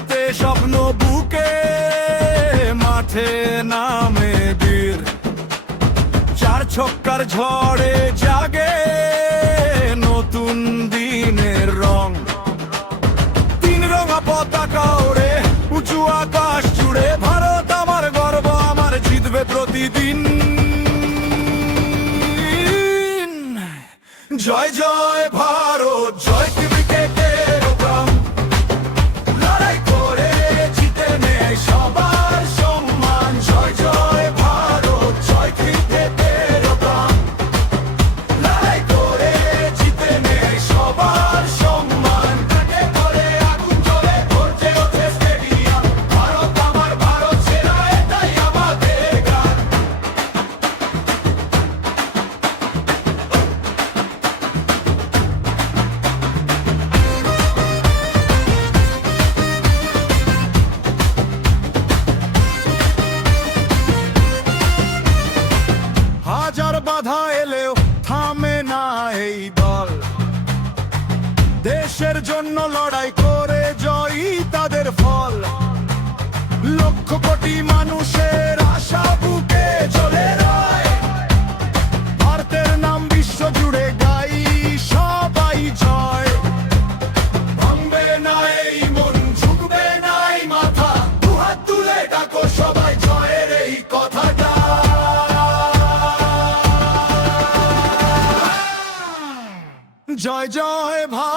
জিতে স্বপ্ন বুকে মাঠে নামে বীর, চার ছক্কার ঝড়ে জাগে নতুন দিনের রং। তিন রঙা পতাকা ওড়ে উঁচু আকাশ জুড়ে, ভারত আমার গর্ব, আমার জিতবে প্রতিদিন। জয় জয় ভারত, জয় ক্রিকেটের প্রাণ, লড়াই করে জিতে নেয় সবার সম্মান। জয় জয় ভারত, জয় ক্রিকেটের প্রাণ, লড়াই করে জিতে নেয় সবার সম্মান। কাটে করে আগুন জ্বলে ভরছে ওঠে স্টেডিয়াম, ভারত আমার, ভারত সেরা, এটাই আমাদের গান। হাজার বাধা এলেও থামে না এই দল, দেশের জন্য লড়াই করে জয়ী তাদের ফল। লক্ষ কোটি মানুষের আশা বুকে চলে রয়, ভারতের নাম বিশ্ব জুড়ে গাই সবাই জয়। ভাঙবে না এই মন, ঝুঁকবে না এই মাথা, দুহাত তুলে ডাকো সবাই জয়ের এই কথাটা। জয় জয় ভারত।